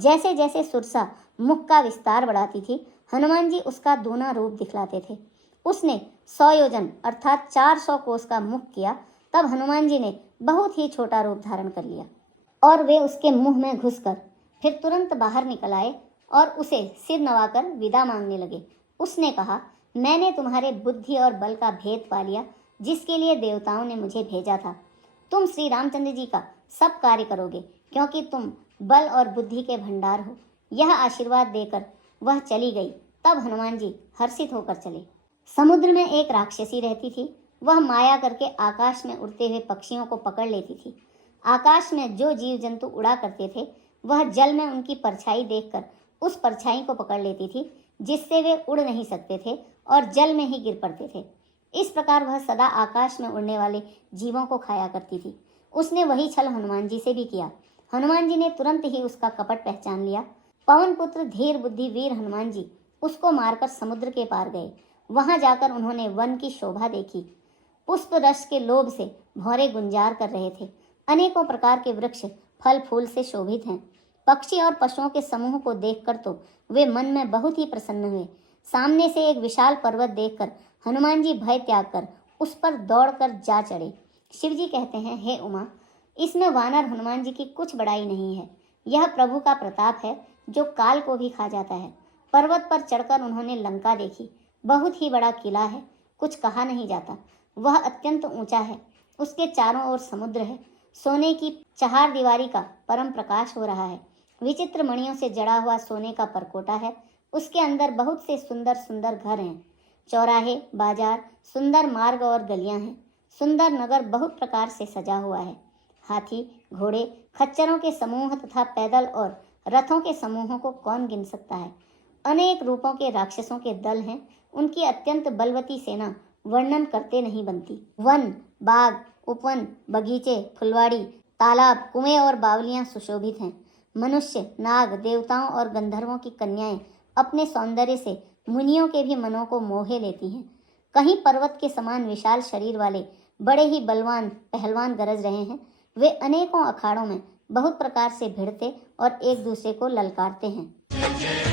जैसे जैसे सुरसा मुख का विस्तार बढ़ाती थी, हनुमान जी उसका दूना रूप दिखलाते थे। उसने 100 योजन अर्थात 400 कोस का मुख किया, तब हनुमान जी ने बहुत ही छोटा रूप धारण कर लिया और वे उसके मुंह में घुसकर फिर तुरंत बाहर निकल आए और उसे सिर नवाकर विदा मांगने लगे। उसने कहा, मैंने तुम्हारे बुद्धि और बल का भेद पा लिया, जिसके लिए देवताओं ने मुझे भेजा था। तुम श्री रामचंद्र जी का सब कार्य करोगे, क्योंकि तुम बल और बुद्धि के भंडार हो। यह आशीर्वाद देकर वह चली गई। तब हनुमान जी हर्षित होकर चले। समुद्र में एक राक्षसी रहती थी। वह माया करके आकाश में उड़ते हुए पक्षियों को पकड़ लेती थी। आकाश में जो जीव जंतु उड़ा करते थे, वह जल में उनकी परछाई देखकर उस परछाई को पकड़ लेती थी, जिससे वे उड़ नहीं सकते थे और जल में ही गिर पड़ते थे। इस प्रकार वह सदा आकाश में उड़ने वाले जीवों को खाया करती थी। उसने वही छल हनुमान जी से भी किया। हनुमान जी ने तुरंत ही उसका कपट पहचान लिया। पवन पुत्र धीर बुद्धि वीर हनुमान जी उसको मारकर समुद्र के पार गए। वहां जाकर उन्होंने वन की शोभा देखी। पुष्प रस के लोभ से भौरे गुंजार कर रहे थे। अनेकों प्रकार के वृक्ष फल फूल से शोभित हैं। पक्षी और पशुओं के समूह को देखकर तो वे मन में बहुत ही प्रसन्न हुए। सामने से एक विशाल पर्वत देखकर हनुमान जी भय त्याग कर उस पर दौड़कर जा चढ़े। शिव जी कहते हैं, हे उमा, इसमें वानर हनुमान जी की कुछ बड़ाई नहीं है। यह प्रभु का प्रताप है, जो काल को भी खा जाता है। पर्वत पर चढ़कर उन्होंने लंका देखी। बहुत ही बड़ा किला है, कुछ कहा नहीं जाता। वह अत्यंत ऊंचा है। उसके चारों ओर समुद्र है। सोने की चहारदीवारी का परम प्रकाश हो रहा है। विचित्र मणियों से जड़ा हुआ सोने का परकोटा है। उसके अंदर बहुत से सुंदर सुंदर घर हैं। चौराहे, बाजार, सुंदर मार्ग और गलियां हैं। सुंदर नगर बहुत प्रकार से सजा हुआ है। हाथी, घोड़े, खच्चरों के समूह तथा पैदल और रथों के समूहों को कौन गिन सकता है। अनेक रूपों के राक्षसों के दल हैं। उनकी अत्यंत बलवती सेना वर्णन करते नहीं बनती। वन, बाग, उपवन, बगीचे, फुलवाड़ी, तालाब, कुएं और बावलियां सुशोभित हैं। मनुष्य, नाग, देवताओं और गंधर्वों की कन्याएं अपने सौंदर्य से मुनियों के भी मनों को मोहे लेती हैं। कहीं पर्वत के समान विशाल शरीर वाले बड़े ही बलवान पहलवान गरज रहे हैं। वे अनेकों अखाड़ों में बहुत प्रकार से भिड़ते और एक दूसरे को ललकारते हैं।